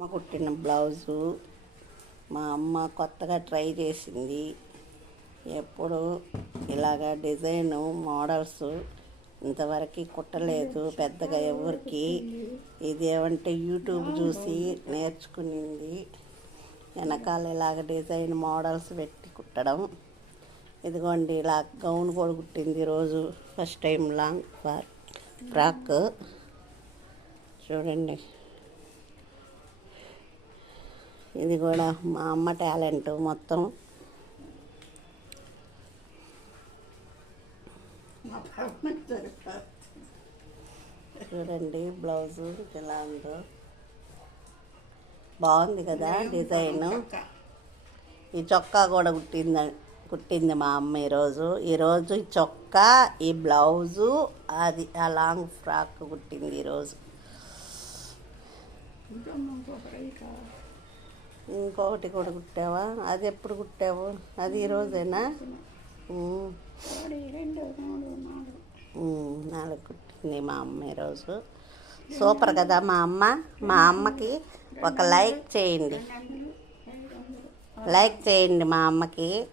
అమ్మ కుట్టిన బ్లౌజు మా అమ్మ కొత్తగా ట్రై చేసింది. ఎప్పుడు ఇలాగ డిజైన్ మోడల్స్ ఇంతవరకు కుట్టలేదు పెద్దగా ఎవరికి. ఇది ఏమంటే యూట్యూబ్ చూసి నేర్చుకునింది. వెనకాల ఇలాగ డిజైన్ మోడల్స్ పెట్టి కుట్టడం. ఇదిగోండి ఇలా గౌన్ కూడా కుట్టింది రోజు ఫస్ట్ టైం లాంగ్ ఫ్రాక్. చూడండి. ఇది కూడా మా అమ్మ టాలెంట్ మొత్తం. చూడండి బ్లౌజు ఎలా ఉందో. బాగుంది కదా డిజైన్. ఈ చొక్కా కూడా కుట్టింది కుట్టింది మా అమ్మ ఈరోజు. ఈరోజు ఈ చొక్కా ఈ బ్లౌజు అది ఆ లాంగ్ ఫ్రాక్ కుట్టింది ఈరోజు. ఇంకొకటి కూడా కుట్టావా? అది ఎప్పుడు కుట్టావు? అది ఈరోజేనా నాలుగు. కుట్టింది మా అమ్మ ఈరోజు. సూపర్ కదా మా అమ్మ? మా అమ్మకి ఒక లైక్ చేయండి. లైక్ చేయండి మా అమ్మకి.